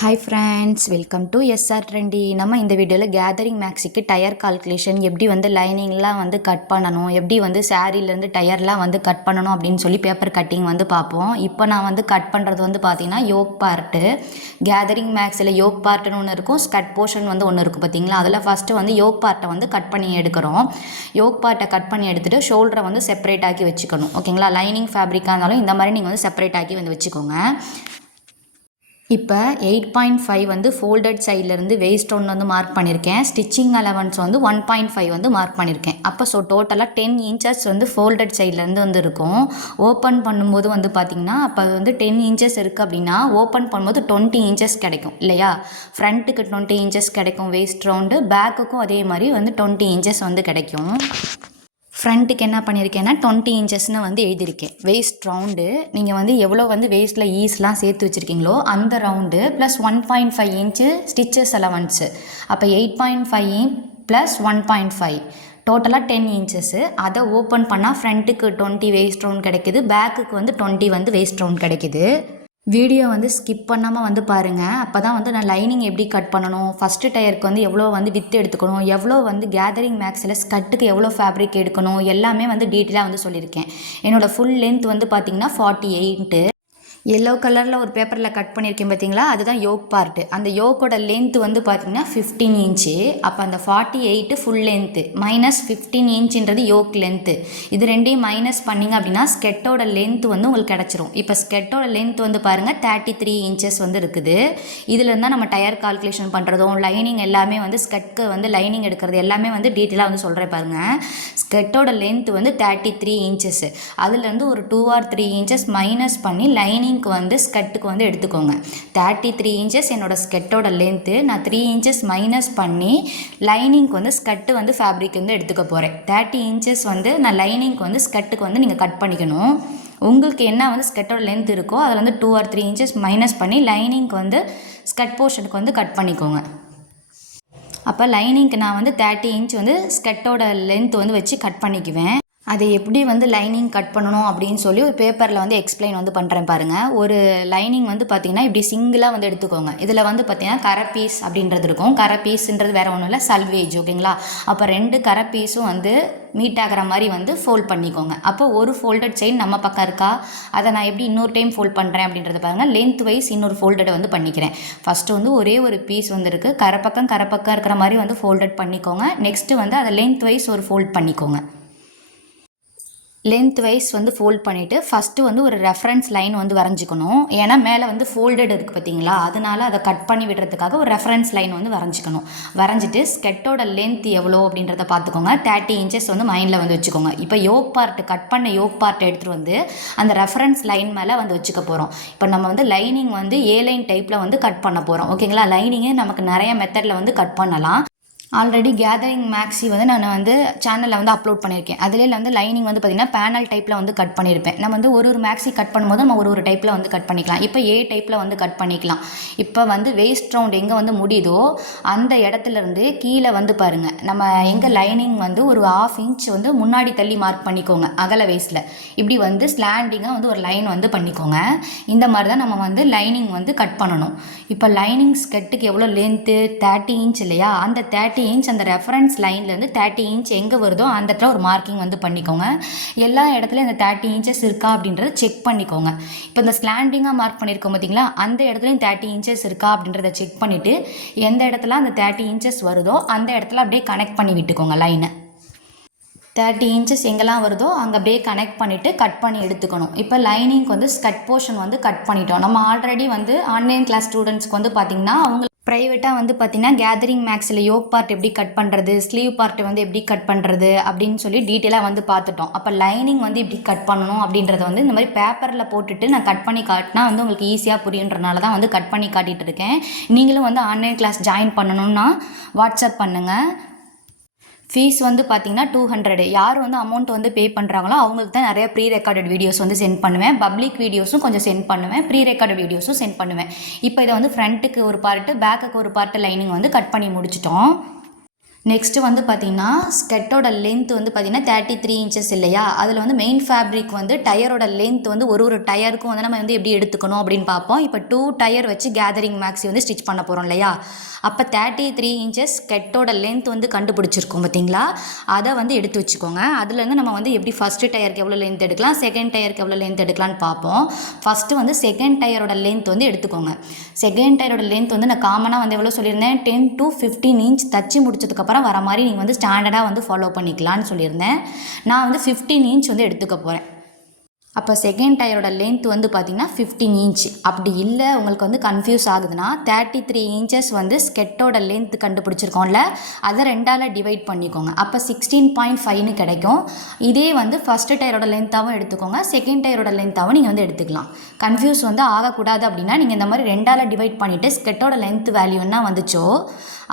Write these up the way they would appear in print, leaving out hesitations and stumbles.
Hi friends, welcome to SR Trendy. நம்ம இந்த வீடியோவில் கேதரிங் மேக்ஸிக்கு டயர் கால்குலேஷன் எப்படி வந்து லைனிங்லாம் வந்து கட் பண்ணணும், எப்படி வந்து சாரீலேருந்து டயர்லாம் வந்து கட் பண்ணணும் அப்படின்னு சொல்லி பேப்பர் கட்டிங் வந்து பார்ப்போம். இப்போ நான் வந்து கட் பண்ணுறது வந்து பார்த்தீங்கன்னா யோக் பார்ட்டு. கேதரிங் மேக்ஸில் யோக் பார்ட்டுன்னு ஒன்று இருக்கும், ஸ்கட் போர்ஷன் வந்து ஒன்று இருக்கும் பார்த்தீங்களா. அதில் ஃபஸ்ட்டு வந்து யோக் பார்ட்டை வந்து கட் பண்ணி எடுக்கிறோம். யோக் பார்ட்டை கட் பண்ணி எடுத்துகிட்டு ஷோல்டரை வந்து செப்பரேட் ஆக்கி வச்சுக்கணும். ஓகேங்களா, லைனிங் ஃபேப்ரிக்காக இருந்தாலும் இந்த மாதிரி நீங்கள் வந்து செப்பரேட் ஆக்கி வந்து வச்சுக்கோங்க. இப்போ 8.5 வந்து ஃபோல்டட் சைட்லேருந்து வெயிஸ்ட் ஒன்று வந்து மார்க் பண்ணியிருக்கேன். ஸ்டிச்சிங் அலவன்ஸ் வந்து 1.5 வந்து மார்க் பண்ணியிருக்கேன். அப்போ டோட்டலாக 10 இன்ச்சஸ் வந்து ஃபோல்டட் சைட்லேருந்து வந்து இருக்கும். ஓப்பன் பண்ணும்போது வந்து பார்த்திங்கன்னா அப்போ வந்து 10 இன்ச்சஸ் இருக்குது அப்படின்னா ஓப்பன் பண்ணும்போது 20 இன்ச்சஸ் கிடைக்கும் இல்லையா. ஃப்ரண்ட்டுக்கு 20 இன்ச்சஸ் கிடைக்கும் வெயிஸ்ட் ரவுண்டு, பேக்குக்கும் அதே மாதிரி வந்து 20 இன்ச்சஸ் வந்து கிடைக்கும். ஃப்ரண்ட்டுக்கு என்ன பண்ணியிருக்கேன்னா 20 இன்ச்சஸ்னு வந்து எழுதியிருக்கேன். வெயிஸ்ட் ரவுண்டு நீங்கள் வந்து எவ்வளோ வந்து வெயிஸ்ட்டில் ஈஸ்லாம் சேர்த்து வச்சுருக்கீங்களோ அந்த round plus 1.5 inch stitches allowance. அப்போ 8.5 ப்ளஸ் 1.5 டோட்டலாக 10 இன்ச்சஸ்ஸு. அதை ஓப்பன் பண்ணால் ஃப்ரண்ட்டுக்கு 20 வெயிஸ்ட் ரவுண்ட் கிடைக்கிது, பேக்குக்கு வந்து 20 வந்து வெயிஸ்ட் ரவுண்ட் கிடைக்கிது. வீடியோ வந்து ஸ்கிப் பண்ணாமல் வந்து பாருங்கள். அப்போ தான் வந்து நான் லைனிங் எப்படி கட் பண்ணணும், ஃபஸ்ட்டு டயருக்கு வந்து எவ்வளோ வந்து வித்து எடுத்துக்கணும், எவ்வளோ வந்து கேதரிங் மேக்ஸில் ஸ்கட்டுக்கு எவ்வளோ ஃபேப்ரிக் எடுக்கணும் எல்லாமே வந்து டீட்டெயிலாக வந்து சொல்லியிருக்கேன். என்னோடய ஃபுல் லென்த் வந்து பார்த்திங்கன்னா 48. எல்லோ கலரில் ஒரு பேப்பரில் கட் பண்ணியிருக்கேன் பார்த்தீங்களா, அதுதான் யோக் பார்ட்டு. அந்த யோக்கோட லென்த்து வந்து பார்த்திங்கன்னா 15 இன்ச்சு. அப்போ அந்த 48 ஃபுல் லென்த்து மைனஸ் 15 இன்ச்சுன்றது யோக் லென்த்து. இது ரெண்டையும் மைனஸ் பண்ணிங்க அப்படின்னா ஸ்கெட்டோட லென்த்து வந்து உங்களுக்கு கிடச்சிரும். இப்போ ஸ்கெட்டோட லென்த் வந்து பாருங்கள் 33 இன்ச்சஸ் வந்து இருக்குது. இதில் இருந்தால் நம்ம டயர் கால்குலேஷன் பண்ணுறதும் லைனிங் எல்லாமே வந்து ஸ்கெட்க்கு வந்து லைனிங் எடுக்கிறது எல்லாமே வந்து டீட்டெயிலாக வந்து சொல்கிறேன் பாருங்கள். ஸ்கெட்டோட லென்த் வந்து 33 இன்ச்சஸ். அதுலேருந்து ஒரு 2 or 3 இன்ச்சஸ் மைனஸ் பண்ணி லைனிங் வந்து ஸ்கட்டுக்கு வந்து எடுத்துக்கோங்க. 33 இன்ச்சஸ் என்னோட ஸ்கெட்டோட லென்த்து. நான் 3 இன்ச்சஸ் மைனஸ் பண்ணி லைனிங்க்கு வந்து ஸ்கட்டு வந்து ஃபேப்ரிக் வந்து எடுத்துக்க போகிறேன். 30 இன்ச்சஸ் வந்து நான் லைனிங்க்கு வந்து ஸ்கட்டுக்கு வந்து நீங்கள் கட் பண்ணிக்கணும். உங்களுக்கு என்ன வந்து ஸ்கெட்டோட லென்த் இருக்கோ அதில் வந்து 2 or 3 இன்ச்சஸ் மைனஸ் பண்ணி லைனிங்க்கு வந்து ஸ்கட் போர்ஷனுக்கு வந்து கட் பண்ணிக்கோங்க. அப்போ லைனிங்க்கு நான் வந்து 30 இன்ச் வந்து ஸ்கட்டோட லென்த் வந்து வச்சு கட் பண்ணிக்குவேன். அதை எப்படி வந்து லைனிங் கட் பண்ணணும் அப்படின்னு சொல்லி ஒரு பேப்பரில் வந்து எக்ஸ்பிளைன் வந்து பண்ணுறேன் பாருங்கள். ஒரு லைனிங் வந்து பார்த்திங்கன்னா இப்படி சிங்கிளாக வந்து எடுத்துக்கோங்க. இதில் வந்து பார்த்திங்கன்னா கரை பீஸ் அப்படின்றது இருக்கும். கரை பீஸுன்றது வேறு ஒன்றும் இல்லை, சல்வேஜ். ஓகேங்களா, அப்போ 2 கரை பீஸும் வந்து மீட் ஆகிற மாதிரி வந்து ஃபோல்ட் பண்ணிக்கோங்க. அப்போ ஒரு ஃபோல்டட் சைடு நம்ம பக்கம் இருக்கா, அதை நான் எப்படி இன்னொரு டைம் ஃபோல்ட் பண்ணுறேன் அப்படின்றத பாருங்கள். லென்த் வைஸ் இன்னொரு ஃபோல்டடை வந்து பண்ணிக்கிறேன். ஃபஸ்ட்டு வந்து ஒரே ஒரு பீஸ் வந்து இருக்குது, கரை பக்கம் இருக்கிற மாதிரி வந்து ஃபோல்டட் பண்ணிக்கோங்க. நெக்ஸ்ட்டு வந்து அதை லென்த் வைஸ் ஒரு ஃபோல்ட் பண்ணிக்கோங்க. லென்த் வைஸ் வந்து ஃபோல்ட் பண்ணிவிட்டு ஃபஸ்ட்டு வந்து ஒரு ரெஃபரன்ஸ் லைன் வந்து வரைஞ்சிக்கணும். ஏன்னா மேலே வந்து ஃபோல்டட் இருக்குது பார்த்தீங்களா, அதனால் அதை கட் பண்ணி விடுறதுக்காக ஒரு ரெஃபரன்ஸ் லைன் வந்து வரைஞ்சிக்கணும். வரைஞ்சிட்டு ஸ்கெட்டோட லென்த் எவ்வளோ அப்படின்றத பார்த்துக்கோங்க. 30 இன்ச்சஸ் வந்து மைண்டில் வந்து வச்சுக்கோங்க. இப்போ யோக் பார்ட் கட் பண்ண யோக் பார்ட் எடுத்துகிட்டு வந்து அந்த ரெஃபரன்ஸ் லைன் மேலே வந்து வச்சுக்க போகிறோம். இப்போ நம்ம வந்து லைனிங் வந்து லைன் டைப்பில் வந்து கட் பண்ண போகிறோம். ஓகேங்களா, லைனிங்கே நமக்கு நிறைய மெத்தடில் வந்து கட் பண்ணலாம். ஆல்ரெடி கேதரிங் மேக்ஸி வந்து நான் வந்து சேனலில் வந்து அப்லோட் பண்ணியிருக்கேன். அதில் வந்து லைனிங் வந்து பார்த்திங்கன்னா பேனல் டைப்பில் வந்து கட் பண்ணியிருப்பேன். நம்ம வந்து ஒரு மேக்ஸி கட் பண்ணும்போது நம்ம ஒரு டைப்பில் வந்து கட் பண்ணிக்கலாம். இப்போ டைப்பில் வந்து கட் பண்ணிக்கலாம். இப்போ வந்து வெயிஸ்ட் ரவுண்ட் எங்கே வந்து முடியுதோ அந்த இடத்துலேருந்து கீழே வந்து பாருங்கள், நம்ம எங்கே லைனிங் வந்து ஒரு 1/2 இன்ச் வந்து முன்னாடி தள்ளி மார்க் பண்ணிக்கோங்க. அகல வேஸ்ட்டில் இப்படி வந்து ஸ்லாண்டிங்காக வந்து ஒரு லைன் வந்து பண்ணிக்கோங்க. இந்த மாதிரி தான் நம்ம வந்து லைனிங் வந்து கட் பண்ணணும். இப்போ லைனிங் ஸ்கட்டுக்கு எவ்வளோ லென்த்து 30 இன்ச் இல்லையா, அந்த 30 இன்ச் அந்த ரெஃபரன்ஸ் லைன்லேருந்து 30 இன்ச் எங்கே வருதோ அந்த இடத்துல ஒரு மார்க்கிங் வந்து பண்ணிக்கோங்க. எல்லா இடத்துலையும் அந்த 30 இன்ச்சஸ் இருக்கா அப்படின்றத செக் பண்ணிக்கோங்க. இப்போ இந்த ஸ்லாண்டிங்காக மார்க் பண்ணியிருக்கோம் பார்த்தீங்களா, அந்த இடத்துலையும் 30 இன்ச்சஸ் இருக்கா அப்படின்றத செக் பண்ணிவிட்டு எந்த இடத்துல அந்த 30 இன்ச்சஸ் வருதோ அந்த இடத்துல அப்படியே கனெக்ட் பண்ணி விட்டுக்கோங்க லைனை. 30 இன்ச்சஸ் எங்கெல்லாம் வருதோ அங்கே அப்படியே கனெக்ட் பண்ணிவிட்டு கட் பண்ணி எடுத்துக்கணும். இப்போ லைனிங்க்கு வந்து ஸ்கட் போர்ஷன் வந்து கட் பண்ணிட்டோம். நம்ம ஆல்ரெடி வந்து ஆன்லைன் கிளாஸ் ஸ்டூடெண்ட்ஸ்க்கு வந்து பார்த்திங்கன்னா அவங்க ப்ரைவேட்டாக வந்து பார்த்திங்கன்னா கேதரிங் மேக்ஸில் யோக் பார்ட் எப்படி கட் பண்ணுறது, ஸ்லீவ் பார்ட் வந்து எப்படி கட் பண்ணுறது அப்படின்னு சொல்லி டீட்டெயிலாக வந்து பார்த்துட்டோம். அப்போ லைனிங் வந்து இப்படி கட் பண்ணணும் அப்படின்றத வந்து இந்த மாதிரி பேப்பரில் போட்டுட்டு நான் கட் பண்ணி காட்டினா வந்து உங்களுக்கு ஈஸியாக புரியுன்றனால தான் வந்து கட் பண்ணி காட்டிகிட்டு இருக்கேன். நீங்களும் வந்து ஆன்லைன் கிளாஸ் ஜாயின் பண்ணணுன்னா வாட்ஸ்அப் பண்ணுங்கள். ஃபீஸ் வந்து பார்த்திங்கன்னா 200. யார் வந்து அமௌண்ட் வந்து பே பண்ணுறாங்களோ அவங்களுக்கு தான் நிறைய ப்ரீ ரெக்கார்டட் வீடியோஸ் வந்து சென்ட் பண்ணுவேன். பப்ளிக் வீடியோஸும் கொஞ்சம் சென்ட் பண்ணுவேன், ப்ரீ ரெக்கார்டட் வீடியோஸும் சென்ட் பண்ணுவேன். இப்போ இதை வந்து ஃப்ரண்ட்டுக்கு ஒரு பார்ட்டு பேக்குக்கு ஒரு பார்ட்டு லைனிங் வந்து கட் பண்ணி முடிச்சிட்டோம். நெக்ஸ்ட்டு வந்து பார்த்திங்கன்னா ஸ்கெட்டோட லென்த் வந்து பார்த்திங்கன்னா 33 இன்ச்சஸ் இல்லையா, அதில் வந்து மெயின் ஃபேப்ரிக் வந்து டயரோட லென்த் வந்து ஒரு டயருக்கும் வந்து நம்ம வந்து எப்படி எடுத்துக்கணும் அப்படின்னு பார்ப்போம். இப்போ 2 டயர் வச்சு கேதரிங் மேக்ஸி வந்து ஸ்டிச் பண்ண போகிறோம் இல்லையா, அப்போ 33 இன்ச்சஸ் ஸ்கெட்டோட லென்த் வந்து கண்டுபிடிச்சிருக்கோம் பார்த்தீங்களா, அதை வந்து எடுத்து வச்சுக்கோங்க. அதுலேருந்து நம்ம வந்து எப்படி ஃபஸ்ட்டு டயருக்கு எவ்வளோ லென்த் எடுக்கலாம், செகண்ட் டயருக்கு எவ்வளோ லென்த் எடுக்கலான்னு பார்ப்போம். ஃபஸ்ட்டு வந்து செகண்ட் டயரோட லென்த் வந்து எடுத்துக்கோங்க. செகண்ட் டயரோட லென்த் வந்து நான் காமனாக வந்து எவ்வளோ சொல்லியிருந்தேன், 10 to 15 இன்ச் தச்சு முடிச்சதுக்கப்புறம் வர மாதிரி நீங்கள் வந்து ஸ்டாண்டர்டாக வந்து ஃபாலோ பண்ணிக்கலான்னு சொல்லியிருந்தேன். நான் வந்து 15 இன்ச் வந்து எடுத்துக்க போகிறேன். அப்போ செகண்ட் டயரோட லென்த் வந்து பார்த்திங்கன்னா 15 இன்ச். அப்படி இல்லை உங்களுக்கு வந்து கன்ஃபியூஸ் ஆகுதுன்னா 33 இன்ச்சஸ் வந்து ஸ்கெட்டோட லென்த் கண்டுபிடிச்சிருக்கோம்ல, அதை 2ஆல் டிவைட் பண்ணிக்கோங்க. அப்போ 16.5ன்னு கிடைக்கும். இதே வந்து ஃபஸ்ட்டு டயரோட லென்த்தாகவும் எடுத்துக்கோங்க, செகண்ட் டயரோட லென்த்தாகவும் நீங்கள் வந்து எடுத்துக்கலாம். கன்ஃபியூஸ் வந்து ஆகக்கூடாது அப்படின்னா நீங்கள் இந்த மாதிரி 2ஆல் டிவைட் பண்ணிவிட்டு ஸ்கெட்டோட லென்த் வேல்யூ என்ன வந்துச்சோ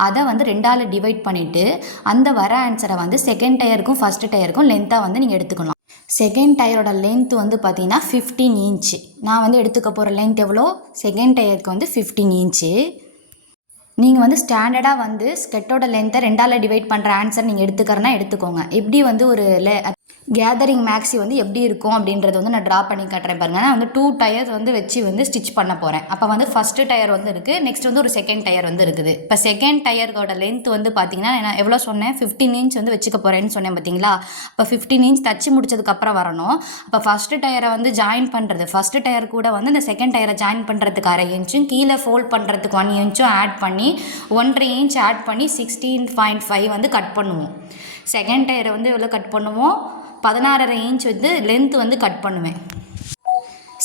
அதை வந்து 2ஆல் டிவைட் பண்ணிவிட்டு அந்த வர ஆன்சரை வந்து செகண்ட் டயருக்கும் ஃபஸ்ட்டு டயருக்கும் லென்த்தாக வந்து நீங்கள் எடுத்துக்கலாம். செகண்ட் டயரோட லென்த் வந்து பார்த்தீங்கன்னா 15 இன்ச்சு. நான் வந்து எடுத்துக்க போகிற லென்த் எவ்வளோ, செகண்ட் டயருக்கு வந்து 15 இன்ச்சு. நீங்கள் வந்து ஸ்டாண்டர்டாக வந்து ஸ்கெட்டோட லென்த்தை 2ஆல் டிவைட் பண்ணுற ஆன்சர் நீங்கள் எடுத்துக்கிறனா எடுத்துக்கோங்க. எப்படி வந்து ஒரு கேதரிங் மேக்ஸி வந்து எப்படி இருக்கும் அப்படின்றது வந்து நான் ட்ரா பண்ணி காட்டுறேன் பாருங்கள். நான் வந்து 2 டயர்ஸ் வந்து வச்சு வந்து ஸ்டிச் பண்ண போகிறேன். அப்போ வந்து ஃபஸ்ட்டு டயர் வந்து இருக்குது, நெக்ஸ்ட் வந்து ஒரு செகண்ட் டயர் வந்து இருக்குது. இப்போ செகண்ட் டயரோட லென்த் வந்து பார்த்தீங்கன்னா நான் எவ்வளோ சொன்னேன், 15 இன்ச் வந்து வச்சுக்க போகிறேன்னு சொன்னேன் பார்த்தீங்களா. இப்போ 15 இன்ச் தச்சு முடிச்சதுக்கப்புறம் வரணும். இப்போ ஃபஸ்ட்டு டயரை வந்து ஜாயின் பண்ணுறது, ஃபஸ்ட்டு டயர் கூட வந்து இந்த செகண்ட் டயரை ஜாயின் பண்ணுறதுக்கு 1/2 இன்ச்சும் கீழே ஃபோல்ட் பண்ணுறதுக்கு 1 இன்ச்சும் ஆட் பண்ணி 1.5 இன்ச் ஆட் பண்ணி 16.5 வந்து கட் பண்ணுவோம். செகண்ட் டயரை வந்து எவ்வளோ கட் பண்ணுவோம், 16.5 இன்ச் வந்து லென்த் வந்து கட் பண்ணுவேன்.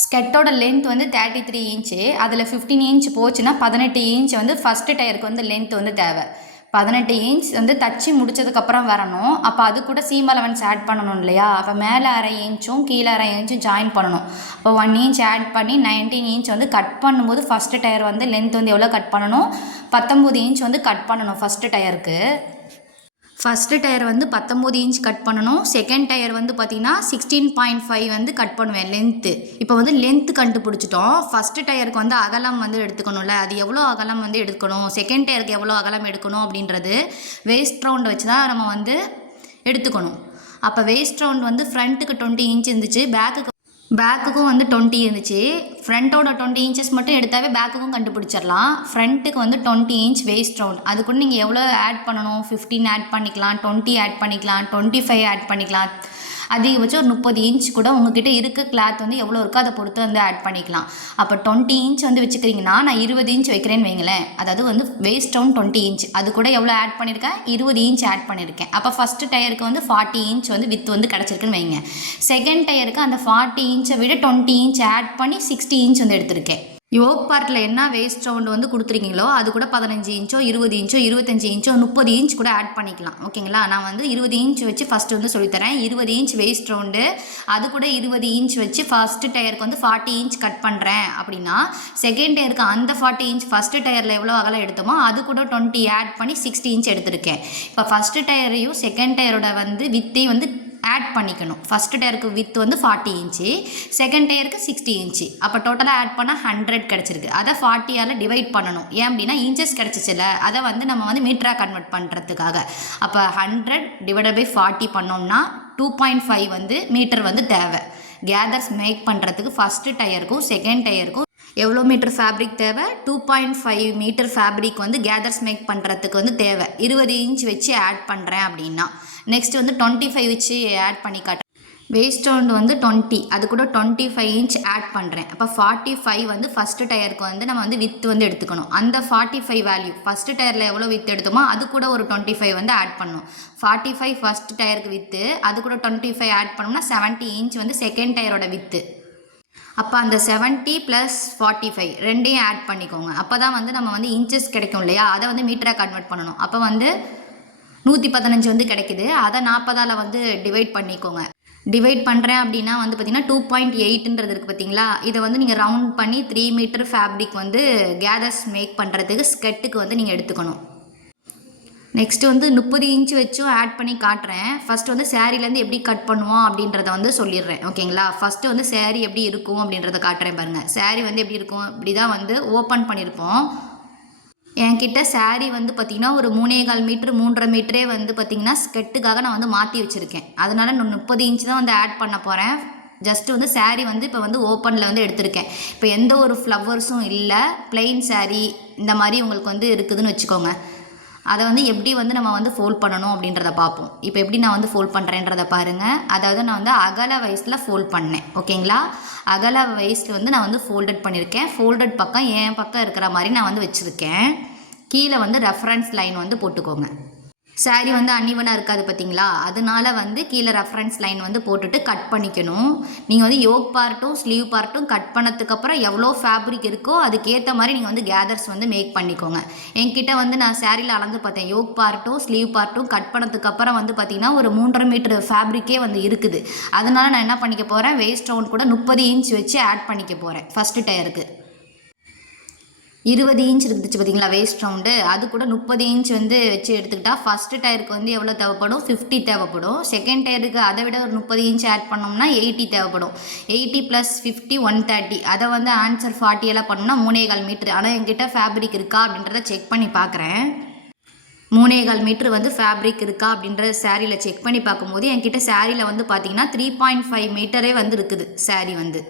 ஸ்கெட்டோட லென்த் வந்து 33 இன்ச்சு, அதில் 15 இன்ச் போச்சுன்னா 18 இன்ச் வந்து ஃபஸ்ட்டு டயருக்கு வந்து லென்த் வந்து தேவை. 18 இன்ச் வந்து தச்சு முடிச்சதுக்கப்புறம் வரணும். அப்போ அது கூட சீம் அலவன்ஸ் ஆட் பண்ணணும் இல்லையா, அப்போ மேலே 1/2 இன்ச்சும் கீழே 1/2 இன்ச்சும் ஜாயின் பண்ணணும். அப்போ 1 இன்ச் ஆட் பண்ணி 19 இன்ச் வந்து கட் பண்ணும்போது ஃபஸ்ட்டு டயர் வந்து லென்த் வந்து எவ்வளோ கட் பண்ணணும், 19 இன்ச் வந்து கட் பண்ணணும் ஃபஸ்ட்டு டயருக்கு. ஃபஸ்ட்டு டயர் வந்து 19 இன்ச் கட் பண்ணணும். செகண்ட் டயர் வந்து பார்த்திங்கன்னா 16.5 வந்து கட் பண்ணுவேன் லென்த்து. இப்போ வந்து லென்த்து கண்டுபிடிச்சிட்டோம். ஃபஸ்ட்டு டயருக்கு வந்து அகலம் வந்து எடுத்துக்கணும்ல, அது எவ்வளோ அகலம் வந்து எடுக்கணும், செகண்ட் டயருக்கு எவ்வளோ அகலம் எடுக்கணும் அப்படின்றது வேஸ்ட் ரவுண்ட் வச்சு தான் நம்ம வந்து எடுத்துக்கணும். அப்போ வேஸ்ட் ரவுண்ட் வந்து ஃப்ரண்ட்டுக்கு 20 இன்ச் இருந்துச்சு, பேக்குக்கும் வந்து 20 இருந்துச்சு. ஃப்ரண்ட்டோட 20 இன்ச்சஸ் மட்டும் எடுத்தாவே பேக்குக்கும் கண்டுபிடிச்சிடலாம். ஃப்ரண்ட்டுக்கு வந்து 20 இன்ச் வேஸ்ட் ரவுண்ட், அது கூட நீங்கள் எவ்வளோ ஆட் பண்ணணும், 15 ஆட் பண்ணிக்கலாம், 20 ஆட் பண்ணிக்கலாம், 25 ஆட் பண்ணிக்கலாம், அதிகபட்சம் ஒரு 30 இன்ச் கூட உங்ககிட்ட இருக்க கிளாத் வந்து எவ்வளோ இருக்கோ அதை பொறுத்து வந்து ஆட் பண்ணிக்கலாம். அப்போ 20 இன்ச் வந்து வச்சுக்கிறீங்கன்னா நான் 20 இன்ச் வைக்கிறேன்னு வைங்களேன், அதாவது வந்து வேஸ்ட் ரவுண்ட் 20 இன்ச், அது கூட எவ்வளோ ஆட் பண்ணியிருக்கேன், 20 இன்ச் ஆட் பண்ணியிருக்கேன். அப்போ ஃபஸ்ட்டு டயருக்கு வந்து 40 இன்ச் வந்து வித் வந்து கிடச்சிருக்குன்னு வைங்க. செகண்ட் டயருக்கு அந்த 40 இன்ச்சை விட 20 இன்ச் ஆட் பண்ணி 60 இன்ச் வந்து எடுத்திருக்கேன். யோக் பார்ட்டில் என்ன வேஸ்ட் ரவுண்டு வந்து கொடுத்துருக்கீங்களோ அது கூட 15 இன்ச்சோ 20 இன்ச்சோ 25 இன்ச்சோ 30 இன்ச் கூட ஆட் பண்ணிக்கலாம். ஓகேங்களா, நான் வந்து 20 இன்ச் வச்சு ஃபஸ்ட்டு வந்து சொல்லித்தரேன். 20 இன்ச் வேஸ்ட் ரவுண்டு, அது கூட 20 இன்ச் வச்சு ஃபஸ்ட்டு டயருக்கு வந்து 40 இன்ச் கட் பண்ணுறேன் அப்படின்னா, செகண்ட் டயருக்கு அந்த 40 இன்ச் ஃபஸ்ட்டு டயரில் எவ்வளோ அகலம் எடுத்தோமோ அது கூட 20 ஆட் பண்ணி 60 இன்ச் எடுத்திருக்கேன். இப்போ ஃபஸ்ட்டு டயரையும் செகண்ட் டயரோட வந்து வித்தையும் வந்து ஆட் பண்ணிக்கணும். ஃபஸ்ட்டு டயருக்கு வித் வந்து 40 இன்ச்சு, செகண்ட் டயருக்கு 60 இன்ச்சு. அப்போ டோட்டலாக ஆட் பண்ணால் 100 கிடச்சிருக்கு. அதை 40ஆல் டிவைட் பண்ணணும். ஏன் அப்படின்னா இன்ச்சஸ் கிடச்சிச்சில்ல, அதை வந்து நம்ம வந்து மீட்டராக கன்வெர்ட் பண்ணுறதுக்காக. அப்போ 100 டிவைடட் பை 40 பண்ணோம்னா 2.5 வந்து மீட்டர் வந்து தேவை. கேதர்ஸ் மேக் பண்ணுறதுக்கு ஃபஸ்ட்டு டயருக்கும் செகண்ட் டயருக்கும் எவ்வளோ மீட்டர் ஃபேப்ரிக் தேவை, 2.5 மீட்டர் ஃபேப்ரிக் வந்து கேதர்ஸ் மேக் பண்ணுறதுக்கு வந்து தேவை. 20 இன்ச் வச்சு ஆட் பண்ணுறேன் அப்படின்னா, நெக்ஸ்ட் வந்து 25 வச்சு ஆட் பண்ணி காட்டுறேன். வேஸ்ட் ரவுண்ட் வந்து 20, அது கூட 25 இன்ச் ஆட் பண்ணுறேன். அப்போ 45 வந்து ஃபஸ்ட்டு டயருக்கு வந்து நம்ம வந்து வித் வந்து எடுத்துக்கணும். அந்த 45 வேல்யூ ஃபஸ்ட்டு டயரில் எவ்வளோ வித் எடுத்தோமோ அது கூட ஒரு 25 வந்து ஆட் பண்ணணும். 45 ஃபஸ்ட்டு டயருக்கு வித்து, அது கூட 25 ஆட் பண்ணோம்னா 70 இன்ச் வந்து செகண்ட் டயரோட வித்து. அப்போ அந்த 70 + 45 ரெண்டையும் ஆட் பண்ணிக்கோங்க. அப்போ தான் வந்து நம்ம வந்து இன்ச்சஸ் கிடைக்கும் இல்லையா, அதை வந்து மீட்டராக கன்வெர்ட் பண்ணணும். அப்போ வந்து 115 வந்து கிடைக்குது. அதை 40ஆல் வந்து டிவைட் பண்ணிக்கோங்க. டிவைட் பண்ணுறேன் அப்படின்னா வந்து பார்த்திங்கன்னா 2.8ன்றது இருக்குது பார்த்தீங்களா, இதை வந்து நீங்கள் ரவுண்ட் பண்ணி 3 மீட்டர் ஃபேப்ரிக் வந்து கேதர்ஸ் மேக் பண்ணுறதுக்கு ஸ்கெட்டுக்கு வந்து நீங்கள் எடுத்துக்கணும். நெக்ஸ்ட்டு வந்து 30 இன்ச் வச்சும் ஆட் பண்ணி காட்டுறேன். ஃபஸ்ட்டு வந்து சேரீலேருந்து எப்படி கட் பண்ணுவோம் அப்படின்றத வந்து சொல்லிடுறேன். ஓகேங்களா, ஃபஸ்ட்டு வந்து சேரீ எப்படி இருக்கும் அப்படின்றத காட்டுறேன் பாருங்கள். சேரீ வந்து எப்படி இருக்கும், இப்படி தான் வந்து ஓப்பன் பண்ணியிருப்போம். என்கிட்ட saree வந்து பார்த்திங்கன்னா ஒரு 3.25 மீட்ரு 3.5 மீட்டரே வந்து பார்த்திங்கன்னா ஸ்கெட்டுக்காக நான் வந்து மாற்றி வச்சுருக்கேன். அதனால நான் 30 இன்ச் தான் வந்து ஆட் பண்ண போகிறேன். ஜஸ்ட்டு வந்து saree வந்து இப்போ வந்து ஓப்பனில் வந்து எடுத்திருக்கேன். இப்போ எந்த ஒரு ஃப்ளவர்ஸும் இல்லை, பிளெயின் saree இந்த மாதிரி உங்களுக்கு வந்து இருக்குதுன்னு வச்சுக்கோங்க. அதை வந்து எப்படி வந்து நம்ம வந்து ஃபோல்ட் பண்ணணும் அப்படின்றத பார்ப்போம். இப்போ எப்படி நான் வந்து ஃபோல்ட் பண்ணுறேன்றதை பாருங்கள். அதாவது நான் வந்து அகல வயசில் ஃபோல்ட் பண்ணேன், ஓகேங்களா? அகல வயசில் வந்து நான் வந்து ஃபோல்டட் பண்ணியிருக்கேன். ஃபோல்டட் பக்கம் என் பக்கம் இருக்கிற மாதிரி நான் வந்து வச்சுருக்கேன். கீழே வந்து ரெஃபரன்ஸ் லைன் வந்து போட்டுக்கோங்க. saree வந்து அன்இவனாக இருக்காது பார்த்தீங்களா, அதனால வந்து கீழே ரெஃபரன்ஸ் லைன் வந்து போட்டுட்டு கட் பண்ணிக்கணும். நீங்கள் வந்து யோக் பார்ட்டும் ஸ்லீவ் பார்ட்டும் கட் பண்ணதுக்கப்புறம் எவ்வளோ ஃபேப்ரிக் இருக்கோ அதுக்கேற்ற மாதிரி நீங்கள் வந்து கேதர்ஸ் வந்து மேக் பண்ணிக்கோங்க. என்கிட்ட வந்து நான் சாரியில் அளந்து பார்த்தேன், யோக் பார்ட்டும் ஸ்லீவ் பார்ட்டும் கட் பண்ணதுக்கப்புறம் வந்து பார்த்திங்கன்னா ஒரு 3.5 மீட்டர் ஃபேப்ரிக்கே வந்து இருக்குது. அதனால் நான் என்ன பண்ணிக்க போகிறேன், வேஸ்ட் ரவுண்ட் கூட 30 இன்ச் வச்சு ஆட் பண்ணிக்க போகிறேன். ஃபஸ்ட்டு டயருக்கு 20 இன்ச் இருந்துச்சு பார்த்தீங்களா வேஸ்ட் ரவுண்டு, அது கூட 30 இன்ச் வந்து வச்சு எடுத்துக்கிட்டால் ஃபஸ்ட்டு டயருக்கு வந்து எவ்வளோ தேவைப்படும், 50 தேவைப்படும். செகண்ட் டயருக்கு அதை விட ஒரு 30 இன்ச் ஆட் பண்ணோம்னா 80 தேவைப்படும். 80 + 50 130. அதை வந்து ஆன்சர் 40 எல்லாம் பண்ணோம்னா 3.25 மீட்ரு. ஆனால் என்கிட்ட ஃபேப்ரிக் இருக்கா அப்படின்றத செக் பண்ணி பார்க்குறேன். 3.25 மீட்ரு வந்து ஃபேப்ரிக் இருக்கா அப்படின்றத சாரியில் செக் பண்ணி பார்க்கும்போது என்கிட்ட சாரியில் வந்து பார்த்தீங்கன்னா 3.5 மீட்டரே வந்து இருக்குது சாரி வந்து.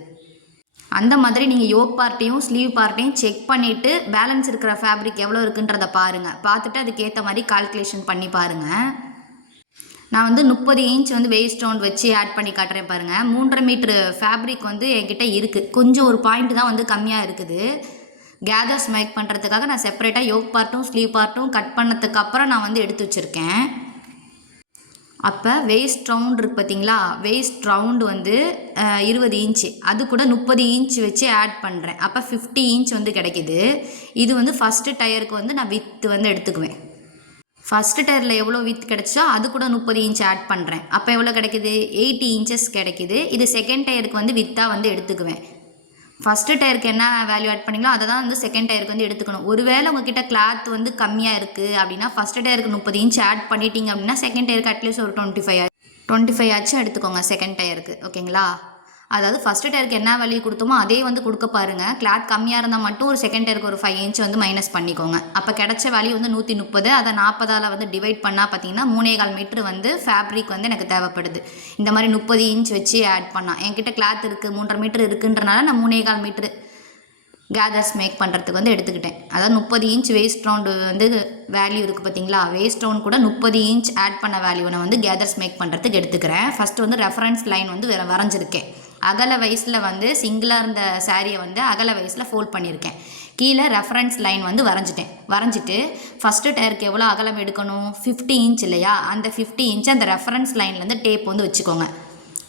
அந்த மாதிரி நீங்கள் யோக் பார்ட்டையும் ஸ்லீவ் பார்ட்டையும் செக் பண்ணிவிட்டு பேலன்ஸ் இருக்கிற ஃபேப்ரிக் எவ்வளோ இருக்குன்றதை பாருங்கள். பார்த்துட்டு அதுக்கேற்ற மாதிரி கால்குலேஷன் பண்ணி பாருங்கள். நான் வந்து 30 இன்ச் வந்து வேஸ்ட் ரவுண்ட் வச்சு ஆட் பண்ணி காட்டுறேன் பாருங்கள். 3.5 மீட்ரு ஃபேப்ரிக் வந்து என்கிட்ட இருக்குது. கொஞ்சம் ஒரு பாயிண்ட் தான் வந்து கம்மியாக இருக்குது. கேதர்ஸ் மேக் பண்ணுறதுக்காக நான் செப்பரேட்டாக யோக் பார்ட்டும் ஸ்லீவ் பார்ட்டும் கட் பண்ணதுக்கப்புறம் நான் வந்து எடுத்து வச்சுருக்கேன். அப்போ வேஸ்ட் ரவுண்ட் இருக்குது பார்த்தீங்களா, வேஸ்ட் ரவுண்டு வந்து 20 இன்ச்சு, அது கூட 30 இன்ச் வச்சு ஆட் பண்ணுறேன். அப்போ 50 இன்ச் வந்து கிடைக்கிது. இது வந்து ஃபஸ்ட்டு டயருக்கு வந்து நான் வித்து வந்து எடுத்துக்குவேன். ஃபஸ்ட்டு டயரில் எவ்வளோ வித் கிடச்சோ அது கூட 30 இன்ச் ஆட் பண்ணுறேன். அப்போ எவ்வளோ கிடைக்கிது, 80 இன்ச்சஸ் கிடைக்கிது. இது செகண்ட் டயருக்கு வந்து வித்தாக வந்து எடுத்துக்குவேன். ஃபஸ்ட்டு டயருக்கு என்ன வேல்யூ ஆட் பண்ணிங்களோ அதை தான் வந்து செகண்ட் டயருக்கு வந்து எடுத்துக்கணும். ஒருவேளை உங்ககிட்ட கிளாத் வந்து கம்மியாக இருக்குது அப்படின்னா ஃபஸ்ட்டு டயருக்கு 30 இன்ச் ஆட் பண்ணிட்டீங்க அப்படின்னா செகண்ட் டயருக்கு அட்லீஸ்ட் ஒரு 25 ஆச்சும் எடுத்துக்கோங்க செகண்ட் டயருக்கு, ஓகேங்களா? அதாவது ஃபஸ்ட்டு டயருக்கு என்ன வேல்யூ கொடுத்தோமோ அதே வந்து கொடுக்க பாருங்கள். கிளாத் கம்மியாக இருந்தால் மட்டும் ஒரு செகண்ட் டயருக்கு ஒரு 5 இன்ச் வந்து மைனஸ் பண்ணிக்கோங்க. அப்போ கிடைச்ச வேல்யூ வந்து 130. அதை 40ஆல் வந்து டிவைட் பண்ணால் பார்த்தீங்கன்னா 3.25 மீட்ரு வந்து ஃபேப்ரிக் வந்து எனக்கு தேவைப்படுது. இந்த மாதிரி 30 இன்ச் வச்சு ஆட் பண்ணால் என்கிட்ட கிளாத் இருக்குது 3.5 மீட்ரு இருக்குன்றனால நான் 3.25 மீட்ரு கேதர்ஸ் மேக் பண்ணுறதுக்கு வந்து எடுத்துக்கிட்டேன். அதாவது 30 இன்ச் வேஸ்ட் ரவுண்டு வந்து வேல்யூ இருக்குது பார்த்தீங்களா, வேஸ்ட் ரவுண்ட் கூட 30 இன்ச் ஆட் பண்ண வேல்யூவை நான் வந்து கேதர்ஸ் மேக் பண்ணுறதுக்கு எடுத்துக்கிறேன். ஃபஸ்ட்டு வந்து ரெஃபரன்ஸ் லைன் வந்து வரைஞ்சிருக்கேன். அகல வயசில் வந்து சிங்கிளாக இருந்த சாரியை வந்து அகல வயசில் ஃபோல்ட் பண்ணியிருக்கேன். கீழே ரெஃபரன்ஸ் லைன் வந்து வரைஞ்சிட்டு ஃபஸ்ட்டு டயருக்கு எவ்வளோ அகலம் எடுக்கணும், 50 இன்ச் இல்லையா, அந்த 50 இன்ச் அந்த ரெஃபரன்ஸ் லைன்லேருந்து டேப் வந்து வச்சுக்கோங்க.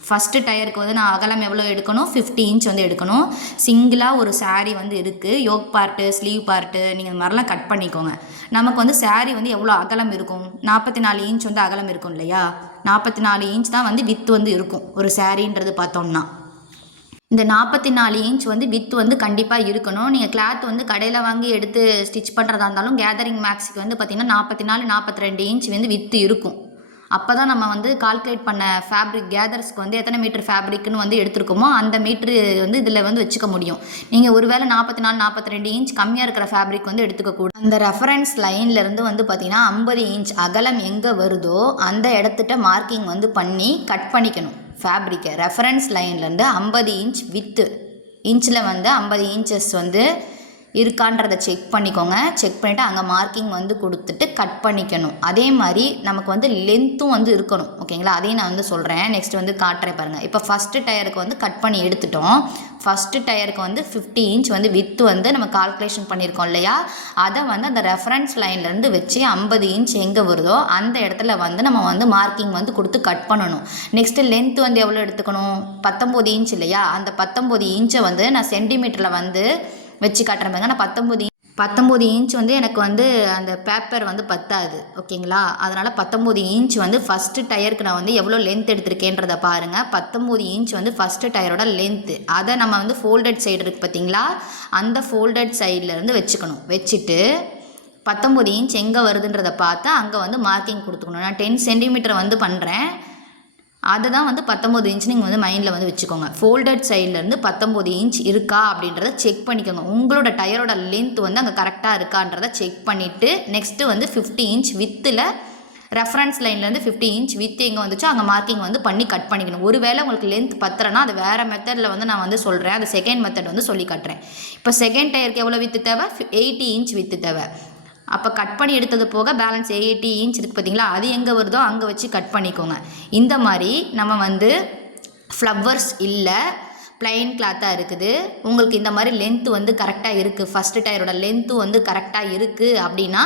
ஃபஸ்ட்டு டயருக்கு வந்து நான் அகலம் எவ்வளோ எடுக்கணும், 50 இன்ச் வந்து எடுக்கணும். சிங்கிளாக ஒரு சாரீ வந்து இருக்குது, யோக் பார்ட்டு ஸ்லீவ் பார்ட்டு நீங்கள் இந்த மாதிரிலாம் கட் பண்ணிக்கோங்க. நமக்கு வந்து சாரீ வந்து எவ்வளோ அகலம் இருக்கும், 44 இன்ச் வந்து அகலம் இருக்கும் இல்லையா, 44 இன்ச் தான் வந்து வித்து வந்து இருக்கும் ஒரு சாரீன்றது பார்த்தோம்னா. இந்த 44 இன்ச் வந்து வித் வந்து கண்டிப்பாக இருக்கணும். நீங்கள் கிளாத் வந்து கடையில் வாங்கி எடுத்து ஸ்டிச் பண்ணுறதா இருந்தாலும் கேதரிங் மேக்ஸுக்கு வந்து பார்த்திங்கன்னா 44 42 இன்ச் வந்து வித்து இருக்கும். அப்போ தான் நம்ம வந்து கால்குலேட் பண்ண ஃபேப்ரிக் கேதர்ஸ்க்கு வந்து எத்தனை மீட்டர் ஃபேப்ரிக்னு வந்து எடுத்துருக்கோமோ அந்த மீட்ரு வந்து இதில் வந்து வச்சுக்க முடியும். நீங்கள் ஒருவேளை 44 42 இன்ச் கம்மியாக இருக்கிற ஃபேப்ரிக் வந்து எடுத்துக்கக்கூடாது. அந்த ரெஃபரன்ஸ் லைன்லேருந்து வந்து பார்த்திங்கன்னா 50 இன்ச் அகலம் எங்கே வருதோ அந்த இடத்துட்ட மார்க்கிங் வந்து பண்ணி கட் பண்ணிக்கணும். ஃபேப்ரிக்கை ரெஃபரன்ஸ் லைன்லேருந்து 50 இன்ச் வித்து இன்ச்சில் வந்து 50 இன்ச்சஸ் வந்து இருக்கான்றதை செக் பண்ணிக்கோங்க. செக் பண்ணிவிட்டு அங்கே மார்க்கிங் வந்து கொடுத்துட்டு கட் பண்ணிக்கணும். அதே மாதிரி நமக்கு வந்து லென்த்தும் வந்து இருக்கணும், ஓகேங்களா? அதையும் நான் வந்து சொல்கிறேன், நெக்ஸ்ட் வந்து காட்டுறேன் பாருங்கள். இப்போ ஃபஸ்ட்டு டயருக்கு வந்து கட் பண்ணி எடுத்துட்டோம். ஃபஸ்ட்டு டயருக்கு வந்து 50 இன்ச் வந்து வித்து வந்து நம்ம கால்குலேஷன் பண்ணியிருக்கோம் இல்லையா, அதை வந்து அந்த ரெஃபரன்ஸ் லைன்லேருந்து வச்சு 50 இன்ச் எங்கே வருதோ அந்த இடத்துல வந்து நம்ம வந்து மார்க்கிங் வந்து கொடுத்து கட் பண்ணணும். நெக்ஸ்ட்டு லென்த்து வந்து எவ்வளோ எடுத்துக்கணும், 19 இன்ச் இல்லையா, அந்த 19 இன்ச்சை வந்து நான் சென்டிமீட்டரில் வந்து வச்சு காட்டுறேன் பாருங்க. நான் 19 இன்ச் வந்து எனக்கு வந்து அந்த பேப்பர் வந்து பத்தாது, ஓகேங்களா? அதனால் 19 இன்ச் வந்து ஃபஸ்ட்டு டயருக்கு நான் வந்து எவ்வளோ லென்த் எடுத்திருக்கேன்றதை பாருங்கள். 19 இன்ச் வந்து ஃபஸ்ட்டு டயரோட லென்த்து. அதை நம்ம வந்து ஃபோல்டட் சைடு இருக்குது பார்த்தீங்களா, அந்த ஃபோல்டட் சைட்லேருந்து வச்சுக்கணும். வச்சுட்டு 19 இன்ச் எங்கே வருதுன்றதை பார்த்து அங்கே வந்து மார்க்கிங் கொடுத்துக்கணும். நான் 10 சென்டிமீட்டர் வந்து பண்ணுறேன். அதுதான் வந்து 19 இன்ச் நீங்கள் வந்து மைண்டில் வந்து வச்சுக்கோங்க. ஃபோல்டட் சைட்லேருந்து 19 இன்ச் இருக்கா அப்படின்றத செக் பண்ணிக்கோங்க. உங்களோட டயரோட லென்த் வந்து அங்கே கரெக்டாக இருக்கான்றதை செக் பண்ணிவிட்டு நெக்ஸ்ட்டு வந்து 50 இன்ச் வித்தில் ரெஃபரன்ஸ் லைன்லேருந்து 50 இன்ச் வித் எங்கே வந்துச்சோ அங்கே மார்க்கிங் வந்து பண்ணி கட் பண்ணிக்கணும். ஒருவேளை உங்களுக்கு லென்த் பத்துறனா அது வேறு மெத்தடில் வந்து நான் வந்து சொல்கிறேன். அது செகண்ட் மெத்தட் வந்து சொல்லி காட்டுறேன். இப்போ செகண்ட் டயருக்கு எவ்வளோ வித்து தேவை? 80 இன்ச் வித்து தேவை. அப்போ கட் பண்ணி எடுத்தது போக பேலன்ஸ் 80 இன்ச் இருக்குது பார்த்தீங்களா, அது எங்கே வருதோ அங்கே வச்சு கட் பண்ணிக்கோங்க. இந்த மாதிரி நம்ம வந்து ஃப்ளவர்ஸ் இல்லை பிளைன் கிளாத்தாக இருக்குது, உங்களுக்கு இந்த மாதிரி லென்த்து வந்து கரெக்டாக இருக்குது, ஃபஸ்ட்டு டயரோட லென்த்து வந்து கரெக்டாக இருக்குது அப்படின்னா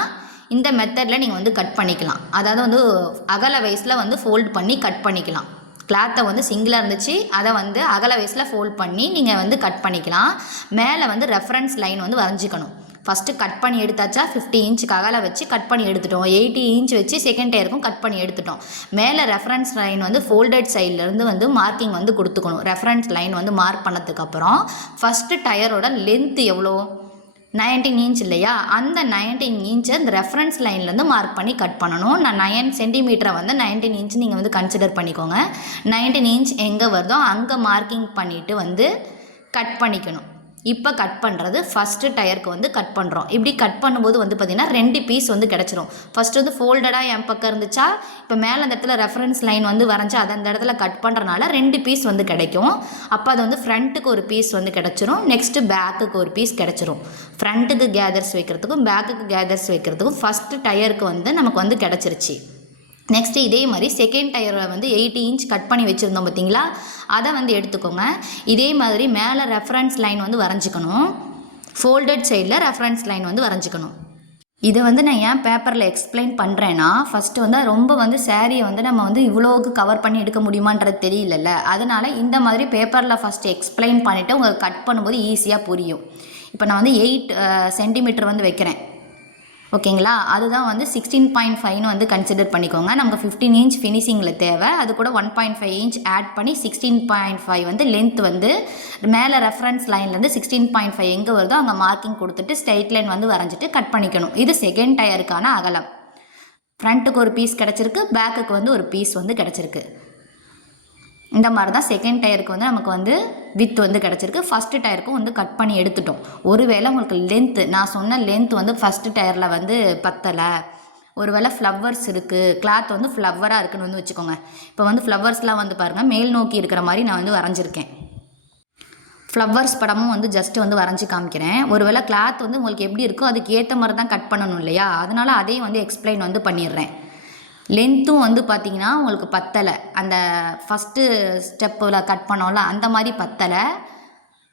இந்த மெத்தடில் நீங்கள் வந்து கட் பண்ணிக்கலாம். அதாவது வந்து அகல வயசில் வந்து ஃபோல்ட் பண்ணி கட் பண்ணிக்கலாம். கிளாத்தை வந்து சிங்கிளாக இருந்துச்சு, அதை வந்து அகல வயசில் ஃபோல்ட் பண்ணி நீங்கள் வந்து கட் பண்ணிக்கலாம். மேலே வந்து ரெஃபரன்ஸ் லைன் வந்து வரைஞ்சிக்கணும். ஃபஸ்ட்டு கட் பண்ணி எடுத்தாச்சா 50 இன்ச்சுக்கு அகல வச்சு கட் பண்ணி எடுத்துட்டோம். 80 இன்ச் வச்சு செகண்ட் டயருக்கும் கட் பண்ணி எடுத்துட்டோம். மேலே ரெஃபரன்ஸ் லைன் வந்து ஃபோல்டட் சைட்லேருந்து வந்து மார்க்கிங் வந்து கொடுத்துக்கணும். ரெஃபரன்ஸ் லைன் வந்து மார்க் பண்ணதுக்கப்புறம் ஃபஸ்ட்டு டயரோட லென்த்து எவ்வளோ? 19 இன்ச் இல்லையா, அந்த 19 இன்ச்சை இந்த ரெஃபரன்ஸ் லைன்லேருந்து மார்க் பண்ணி கட் பண்ணணும். நான் 9 சென்டிமீட்டரை வந்து 19 இன்ச் நீங்கள் வந்து கன்சிடர் பண்ணிக்கோங்க. 19 இன்ச் எங்கே வருதோ அங்கே மார்க்கிங் பண்ணிவிட்டு வந்து கட் பண்ணிக்கணும். இப்போ கட் பண்ணுறது ஃபஸ்ட்டு டயருக்கு வந்து கட் பண்ணுறோம். இப்படி கட் பண்ணும்போது வந்து பார்த்திங்கன்னா 2 பீஸ் வந்து கிடச்சிரும். ஃபஸ்ட்டு வந்து ஃபோல்டடாக என் பக்கம் இருந்துச்சா, இப்போ மேலே அந்த இடத்துல ரெஃபரன்ஸ் லைன் வந்து வரைஞ்சி அதை அந்த இடத்துல கட் பண்ணுறனால 2 பீஸ் வந்து கிடைக்கும். அப்போ அது வந்து ஃப்ரண்ட்டுக்கு ஒரு பீஸ் வந்து கிடச்சிரும், நெக்ஸ்ட்டு பேக்குக்கு ஒரு பீஸ் கிடச்சிரும். ஃப்ரண்ட்டுக்கு கேதர்ஸ் வைக்கிறதுக்கும் பேக்குக்கு கேதர்ஸ் வைக்கிறதுக்கும் ஃபஸ்ட்டு டயருக்கு வந்து நமக்கு வந்து கிடச்சிருச்சு. நெக்ஸ்ட்டு இதே மாதிரி செகண்ட் டயரில் வந்து 80 இன்ச் கட் பண்ணி வச்சுருந்தோம் பார்த்தீங்களா, அதை வந்து எடுத்துக்கோங்க. இதே மாதிரி மேலே ரெஃபரன்ஸ் லைன் வந்து வரைஞ்சிக்கணும். ஃபோல்டட் சைடில் ரெஃபரன்ஸ் லைன் வந்து வரைஞ்சிக்கணும். இதை வந்து நான் ஏன் பேப்பரில் எக்ஸ்பிளைன் பண்ணுறேன்னா, ஃபஸ்ட்டு வந்து ரொம்ப வந்து சேரீயை வந்து நம்ம வந்து இவ்வளோவுக்கு கவர் பண்ணி எடுக்க முடியுமான்றது தெரியலல்ல, அதனால் இந்த மாதிரி பேப்பரில் ஃபஸ்ட்டு எக்ஸ்பிளைன் பண்ணிவிட்டு உங்களுக்கு கட் பண்ணும்போது ஈஸியாக புரியும். இப்போ நான் வந்து 8 சென்டிமீட்டர் வந்து வைக்கிறேன், ஓகேங்களா. அதுதான் வந்து 16.5ன்னு வந்து கன்சிடர் பண்ணிக்கோங்க. நமக்கு 15 இன்ச் ஃபினிஷிங்கில் தேவை, அது கூட 1.5 இன்ச் ஆட் பண்ணி 16.5 வந்து லென்த் வந்து மேலே ரெஃபரன்ஸ் லைன்லேருந்து 16.5 எங்கே வருதோ அங்கே மார்க்கிங் கொடுத்துட்டு ஸ்ட்ரைட் லைன் வந்து வரைஞ்சிட்டு கட் பண்ணிக்கணும். இது செகண்ட் டயருக்கான அகலம். ஃப்ரண்ட்டுக்கு ஒரு பீஸ் கிடச்சிருக்கு, பேக்குக்கு வந்து ஒரு பீஸ் வந்து கிடச்சிருக்கு. இந்த மாதிரி தான் செகண்ட் டயருக்கு வந்து நமக்கு வந்து வித் வந்து கிடச்சிருக்கு. ஃபஸ்ட்டு டயருக்கும் வந்து கட் பண்ணி எடுத்துட்டோம். ஒருவேளை உங்களுக்கு லென்த்து நான் சொன்ன லென்த் வந்து ஃபஸ்ட்டு டயரில் வந்து பத்தலை, ஒருவேளை ஃப்ளவர்ஸ் இருக்குது, கிளாத் வந்து ஃப்ளவராக இருக்குதுன்னு வந்து வச்சுக்கோங்க. இப்போ வந்து ஃப்ளவர்ஸ்லாம் வந்து பாருங்கள் மேல் நோக்கி இருக்கிற மாதிரி நான் வந்து வரைஞ்சிருக்கேன். ஃப்ளவர்ஸ் படமும் வந்து ஜஸ்ட்டு வந்து வரைஞ்சி காமிக்கிறேன். ஒருவேளை கிளாத் வந்து உங்களுக்கு எப்படி இருக்கோ அதுக்கு ஏற்ற மாதிரி தான் கட் பண்ணணும் இல்லையா, அதனால் அதையும் வந்து எக்ஸ்பிளைன் வந்து பண்ணிடுறேன். லென்த்தும் வந்து பார்த்திங்கன்னா உங்களுக்கு பத்தலை, அந்த ஃபஸ்ட்டு ஸ்டெப்பில் கட் பண்ணோம்ல அந்த மாதிரி பத்தலை.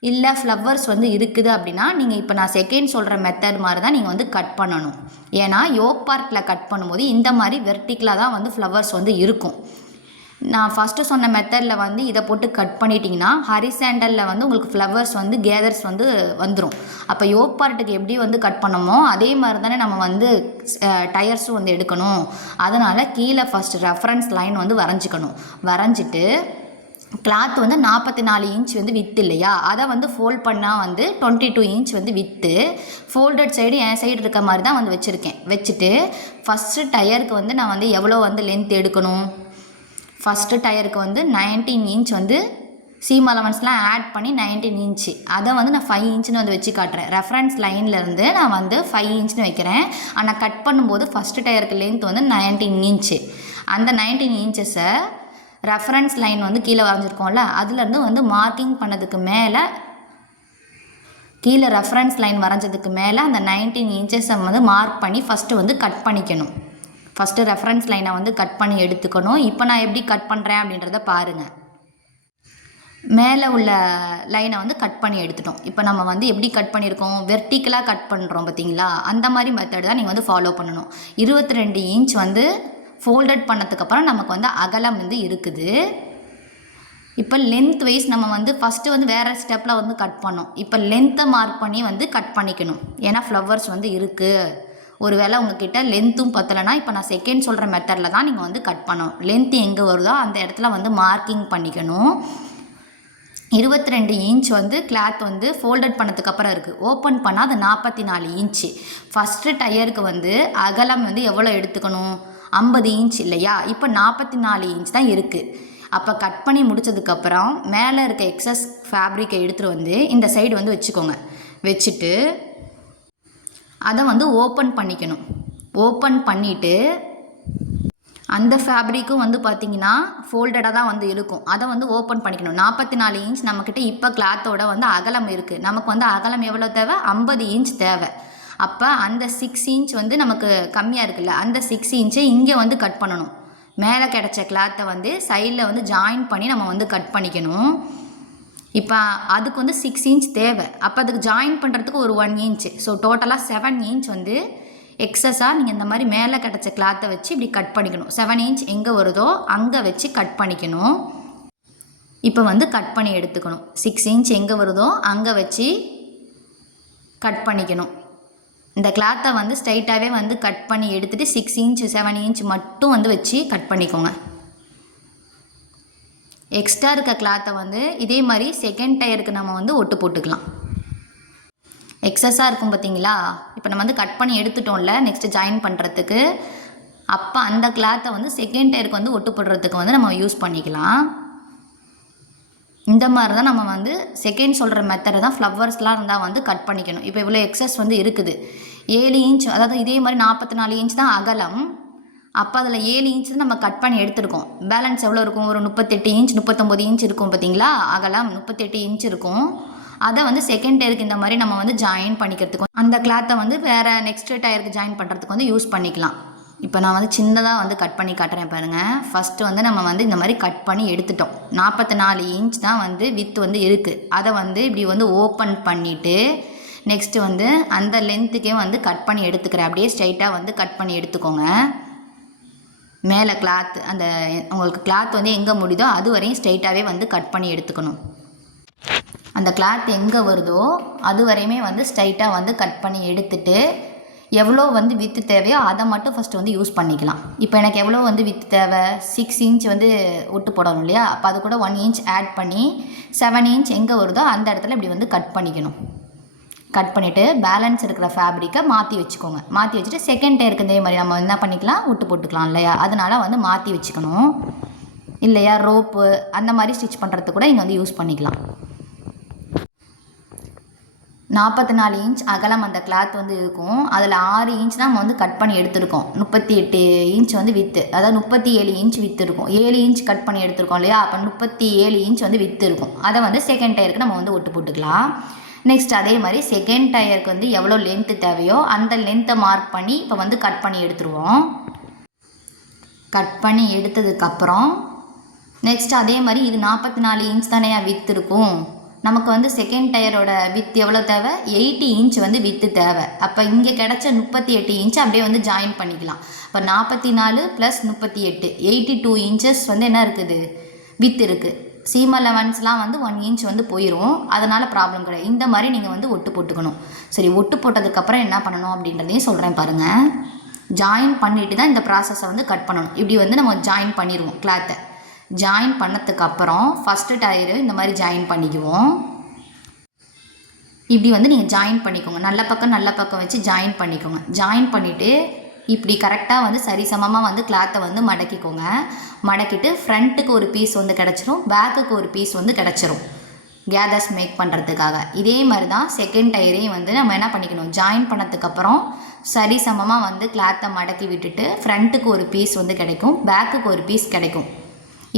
இல்லை ஃப்ளவர்ஸ் வந்து இருக்குது அப்படின்னா நீங்கள் இப்போ நான் செகண்ட் சொல்கிற மெத்தட் மாதிரி தான் நீங்கள் வந்து கட் பண்ணணும். ஏன்னா யோக் பார்ட்டில் கட் பண்ணும்போது இந்த மாதிரி வெர்டிக்கலாக தான் வந்து ஃப்ளவர்ஸ் வந்து இருக்கும். நான் ஃபஸ்ட்டு சொன்ன மெத்தடில் வந்து இதை போட்டு கட் பண்ணிட்டீங்கன்னா ஹரிசாண்டலில் வந்து உங்களுக்கு ஃப்ளவர்ஸ் வந்து கேதர்ஸ் வந்து வந்துடும். அப்போ யோக் பார்ட்டுக்கு எப்படி வந்து கட் பண்ணமோ அதே மாதிரி தானே நம்ம வந்து டயர்ஸும் வந்து எடுக்கணும். அதனால் கீழே ஃபஸ்ட்டு ரெஃபரன்ஸ் லைன் வந்து வரைஞ்சிக்கணும். வரைஞ்சிட்டு கிளாத் வந்து 44 இன்ச் வந்து வித்து இல்லையா, அதை வந்து ஃபோல்ட் பண்ணால் வந்து 22 இன்ச் வந்து with folded side N side இருக்க மாதிரி தான் வந்து வச்சுருக்கேன். வச்சுட்டு ஃபஸ்ட்டு டயருக்கு வந்து நான் வந்து எவ்வளோ வந்து லென்த் எடுக்கணும், ஃபஸ்ட்டு டயருக்கு வந்து 19 இன்ச் வந்து சீம் அலவன்ஸ்லாம் ஆட் பண்ணி 19 இன்ச்சு, அதை வந்து நான் 5 இன்ச்சுன்னு வந்து வச்சு காட்டுறேன். ரெஃபரன்ஸ் லைன்லேருந்து நான் வந்து 5 இன்ச்சுன்னு வைக்கிறேன். ஆனால் கட் பண்ணும்போது ஃபஸ்ட்டு டயருக்கு லென்த் வந்து 19 இன்ச்சு. அந்த 19 இன்ச்சஸை ரெஃபரன்ஸ் லைன் வந்து கீழே வரைஞ்சிருக்கோம்ல அதுலேருந்து வந்து மார்க்கிங் பண்ணதுக்கு மேலே கீழே ரெஃபரன்ஸ் லைன் வரைஞ்சதுக்கு மேலே அந்த 19 இன்ச்சஸை வந்து மார்க் பண்ணி ஃபஸ்ட்டு வந்து கட் பண்ணிக்கணும். ஃபஸ்ட்டு ரெஃபரன்ஸ் லைனை வந்து கட் பண்ணி எடுத்துக்கணும். இப்போ நான் எப்படி கட் பண்ணுறேன் அப்படின்றத பாருங்கள். மேலே உள்ள லைனை வந்து கட் பண்ணி எடுத்துட்டோம். இப்போ நம்ம வந்து எப்படி கட் பண்ணியிருக்கோம், வெர்டிக்கலாக கட் பண்ணுறோம் பார்த்தீங்களா, அந்த மாதிரி மெத்தட் தான் நீங்கள் வந்து ஃபாலோ பண்ணணும். 22 இன்ச் வந்து ஃபோல்டட் பண்ணதுக்கப்புறம் நமக்கு வந்து அகலம் வந்து இருக்குது. இப்போ லென்த் வைஸ் நம்ம வந்து ஃபஸ்ட்டு வந்து வேறு ஸ்டெப்பில் வந்து கட் பண்ணோம். இப்போ லென்த்தை மார்க் பண்ணி வந்து கட் பண்ணிக்கணும். ஏன்னா ஃப்ளவர்ஸ் வந்து இருக்குது. ஒருவேளை உங்ககிட்ட லென்த்தும் பத்தலைன்னா இப்போ நான் செகண்ட் சொல்கிற மெத்தடில் தான் நீங்கள் வந்து கட் பண்ணணும். லென்த்து எங்கே வருதோ அந்த இடத்துல வந்து மார்க்கிங் பண்ணிக்கணும். 22 இன்ச் வந்து கிளாத் வந்து ஃபோல்டட் பண்ணதுக்கப்புறம் இருக்குது. ஓப்பன் பண்ணால் அது 44 இன்ச்சு. ஃபஸ்ட்டு டயருக்கு வந்து அகலம் வந்து எவ்வளோ எடுத்துக்கணும், 50 இன்ச் இல்லையா, இப்போ 44 இன்ச் தான் இருக்குது. அப்போ கட் பண்ணி முடித்ததுக்கப்புறம் மேலே இருக்க எக்ஸஸ் ஃபேப்ரிக்கை எடுத்துகிட்டு வந்து இந்த சைடு வந்து வச்சுக்கோங்க. வச்சுட்டு அதை வந்து ஓப்பன் பண்ணிக்கணும். ஓப்பன் பண்ணிவிட்டு அந்த ஃபேப்ரிக்கும் வந்து பார்த்திங்கன்னா ஃபோல்டடாக தான் வந்து இருக்கும். அதை வந்து ஓப்பன் பண்ணிக்கணும். 44 இன்ச் நம்மக்கிட்ட இப்போ கிளாத்தோட வந்து அகலம் இருக்குது. நமக்கு வந்து அகலம் எவ்வளோ தேவை? 50 இன்ச் தேவை. அப்போ அந்த 6 இன்ச் வந்து நமக்கு கம்மியாக இருக்குல்ல, அந்த 6 இன்ச்சை இங்கே வந்து கட் பண்ணணும். மேலே கிடச்ச கிளாத்தை வந்து சைடில் வந்து ஜாயின் பண்ணி நம்ம வந்து கட் பண்ணிக்கணும். இப்போ அதுக்கு வந்து 6 இன்ச் தேவை. அப்போ அதுக்கு ஜாயின் பண்ணுறதுக்கு ஒரு 1 இன்ச். ஸோ டோட்டலாக 7 இன்ச் வந்து எக்ஸஸாக நீங்கள் இந்த மாதிரி மேலே கிடச்ச கிளாத்தை வச்சு இப்படி கட் பண்ணிக்கணும். 7 இன்ச் எங்கே வருதோ அங்கே வச்சு கட் பண்ணிக்கணும். இப்போ வந்து கட் பண்ணி எடுத்துக்கணும். 6 இன்ச் எங்கே வருதோ அங்கே வச்சு கட் பண்ணிக்கணும். இந்த கிளாத்தை வந்து ஸ்ட்ரைட்டாகவே வந்து கட் பண்ணி எடுத்துகிட்டு 6 இன்ச் 7 இன்ச் மட்டும் வந்து வச்சு கட் பண்ணிக்கோங்க. எக்ஸ்ட்ரா இருக்க கிளாத்தை வந்து இதே மாதிரி செகண்ட் டயருக்கு நம்ம வந்து ஒட்டு போட்டுக்கலாம். எக்ஸஸாக இருக்கும் பார்த்தீங்களா? இப்போ நம்ம வந்து கட் பண்ணி எடுத்துட்டோம்ல நெக்ஸ்ட்டு ஜாயின் பண்ணுறதுக்கு. அப்போ அந்த கிளாத்தை வந்து செகண்ட் டயருக்கு வந்து ஒட்டு போடுறதுக்கு வந்து நம்ம யூஸ் பண்ணிக்கலாம். இந்த மாதிரி தான் நம்ம வந்து செகண்ட் சொல்கிற மெத்தடை தான் ஃப்ளவர்ஸ்லாம் இருந்தால் வந்து கட் பண்ணிக்கணும். இப்போ இவ்வளோ எக்ஸஸ் வந்து இருக்குது. 7 இன்ச், அதாவது இதே மாதிரி 44 இன்ச் தான் அகலம். அப்போ அதில் 7 இன்ச் நம்ம கட் பண்ணி எடுத்துருக்கோம். பேலன்ஸ் எவ்வளோ இருக்கும்? ஒரு 38 இன்ச் 39 இன்ச் இருக்கும் பார்த்தீங்களா? அகலம் 38 இன்ச் இருக்கும். அதை வந்து செகண்ட் டயருக்கு இந்த மாதிரி நம்ம வந்து ஜாயின் பண்ணிக்கிறதுக்கு அந்த கிளாத்தை வந்து வேறு நெக்ஸ்ட் டயருக்கு ஜாயின் பண்ணுறதுக்கு வந்து யூஸ் பண்ணிக்கலாம். இப்போ நான் வந்து சின்னதாக வந்து கட் பண்ணி காட்டுறேன் பாருங்கள். ஃபஸ்ட்டு வந்து நம்ம வந்து இந்த மாதிரி கட் பண்ணி எடுத்துட்டோம். 44 இன்ச் தான் வந்து வித் வந்து இருக்குது. அதை வந்து இப்படி வந்து ஓப்பன் பண்ணிவிட்டு நெக்ஸ்ட்டு வந்து அந்த லென்த்துக்கே வந்து கட் பண்ணி எடுத்துக்கிறேன். அப்படியே ஸ்ட்ரைட்டாக வந்து கட் பண்ணி எடுத்துக்கோங்க. மேலே கிளாத் அந்த உங்களுக்கு கிளாத் வந்து எங்கே முடியுதோ அது வரையும் ஸ்ட்ரைட்டாகவே வந்து கட் பண்ணி எடுத்துக்கணும். அந்த கிளாத் எங்கே வருதோ அது வரையுமே வந்து ஸ்ட்ரைட்டாக வந்து கட் பண்ணி எடுத்துட்டு எவ்வளோ வந்து வித்து தேவையோ அதை மட்டும் ஃபஸ்ட்டு வந்து யூஸ் பண்ணிக்கலாம். இப்போ எனக்கு எவ்வளோ வந்து வித்து தேவை? 6 இன்ச் வந்து ஒட்டு போடணும் இல்லையா? அப்போ அது கூட 1 இன்ச் ஆட் பண்ணி 7 இன்ச் எங்கே வருதோ அந்த இடத்துல இப்படி வந்து கட் பண்ணிக்கணும். கட் பண்ணிவிட்டு பேலன்ஸ் இருக்கிற ஃபேப்ரிக்கை மாற்றி வச்சுக்கோங்க. மாற்றி வச்சுட்டு செகண்ட் டயருக்கு இதே மாதிரி நம்ம என்ன பண்ணிக்கலாம்? ஒட்டு போட்டுக்கலாம் இல்லையா? அதனால் வந்து மாற்றி வச்சுக்கணும். இல்லையா ரோப்பு அந்த மாதிரி ஸ்டிச் பண்ணுறதுக்கு கூட இங்கே வந்து யூஸ் பண்ணிக்கலாம். 44 இன்ச் அகலம் அந்த கிளாத் வந்து இருக்கும். அதில் 6 இன்ச் தான் நம்ம வந்து கட் பண்ணி எடுத்துருக்கோம். 38 இன்ச் வந்து வித்து, அதாவது 37 இன்ச் வித்து இருக்கும். 7 இன்ச் கட் பண்ணி எடுத்துருக்கோம் இல்லையா? அப்போ 37 இன்ச் வந்து வித்து இருக்கும். அதை வந்து செகண்ட் டயருக்கு நம்ம வந்து ஒட்டு போட்டுக்கலாம். நெக்ஸ்ட் அதே மாதிரி செகண்ட் டயருக்கு வந்து எவ்வளோ லென்த்து தேவையோ அந்த லென்த்தை மார்க் பண்ணி இப்போ வந்து கட் பண்ணி எடுத்துருவோம். கட் பண்ணி எடுத்ததுக்கப்புறம் நெக்ஸ்ட் அதே மாதிரி இது 44 இன்ச் தானே வித்து இருக்கும். நமக்கு வந்து செகண்ட் டயரோட வித் எவ்வளோ தேவை? 80 இன்ச் வந்து வித்து தேவை. அப்போ இங்கே கிடச்ச 38 இன்ச் அப்படியே வந்து ஜாயின் பண்ணிக்கலாம். இப்போ 44 + 38 82 இன்ச்சஸ் வந்து என்ன இருக்குது? வித் இருக்குது. சீம் அலவன்ஸ்லாம் வந்து 1 இன்ச் வந்து போயிடும். அதனால் ப்ராப்ளம் கிடையாது. இந்த மாதிரி நீங்கள் வந்து ஒட்டு போட்டுக்கணும். சரி, ஒட்டு போட்டதுக்கப்புறம் என்ன பண்ணணும் அப்படின்றதையும் சொல்கிறேன் பாருங்கள். ஜாயின் பண்ணிவிட்டு தான் இந்த ப்ராசஸை வந்து கட் பண்ணணும். இப்படி வந்து நம்ம ஜாயின் பண்ணிடுவோம். கிளாத்தை ஜாயின் பண்ணதுக்கப்புறம் ஃபஸ்ட்டு டயரு இந்த மாதிரி ஜாயின் பண்ணிக்குவோம். இப்படி வந்து நீங்கள் ஜாயின் பண்ணிக்கோங்க. நல்ல பக்கம் வச்சு ஜாயின் பண்ணிக்கோங்க. ஜாயின் பண்ணிவிட்டு இப்படி கரெக்டாக வந்து சரிசமமாக வந்து கிளாத்தை வந்து மடக்கிக்கோங்க. மடக்கிட்டு ஃப்ரண்ட்டுக்கு ஒரு பீஸ் வந்து கிடச்சிரும், பேக்குக்கு ஒரு பீஸ் வந்து கிடச்சிரும் கேதர்ஸ் மேக் பண்ணுறதுக்காக. இதே மாதிரி தான் செகண்ட் டயரையும் வந்து நம்ம என்ன பண்ணிக்கணும்? ஜாயின் பண்ணதுக்கப்புறம் சரிசமமாக வந்து கிளாத்தை மடக்கி விட்டுட்டு ஃப்ரண்ட்டுக்கு ஒரு பீஸ் வந்து கிடைக்கும், பேக்குக்கு ஒரு பீஸ் கிடைக்கும்.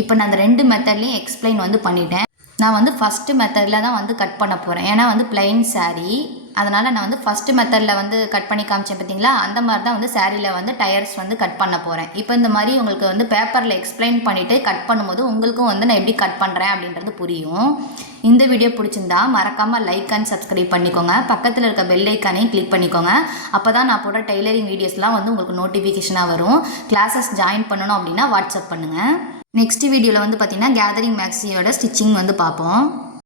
இப்போ நான் அந்த 2 மெத்தட்லேயும் எக்ஸ்பிளைன் வந்து பண்ணிட்டேன். நான் வந்து ஃபஸ்ட்டு மெத்தடில் தான் வந்து கட் பண்ண போகிறேன். ஏன்னா வந்து பிளைன் சாரீ, அதனால் நான் வந்து ஃபஸ்ட்டு மெத்தடில் வந்து கட் பண்ணி காமிச்சேன் பார்த்தீங்களா? அந்த மாதிரி தான் வந்து சாரியில் வந்து டயர்ஸ் வந்து கட் பண்ண போகிறேன். இப்போ இந்த மாதிரி உங்களுக்கு வந்து பேப்பரில் எக்ஸ்பிளைன் பண்ணிவிட்டு கட் பண்ணும்போது உங்களுக்கும் வந்து நான் எப்படி கட் பண்ணுறேன் அப்படின்றது புரியும். இந்த வீடியோ பிடிச்சிருந்தா மறக்காமல் லைக் அண்ட் சப்ஸ்கிரைப் பண்ணிக்கோங்க. பக்கத்தில் இருக்க பெல் ஐக்கானையும் கிளிக் பண்ணிக்கோங்க. அப்போ தான் நான் போடுற டெய்லரிங் வீடியோஸ்லாம் வந்து உங்களுக்கு நோட்டிஃபிகேஷனாக வரும். கிளாஸஸ் ஜாயின் பண்ணணும் அப்படின்னா வாட்ஸ்அப் பண்ணுங்கள். நெக்ஸ்ட் வீடியோவில் வந்து பார்த்திங்கன்னா கேதரிங் மேக்ஸியோட ஸ்டிச்சிங் வந்து பார்ப்போம்.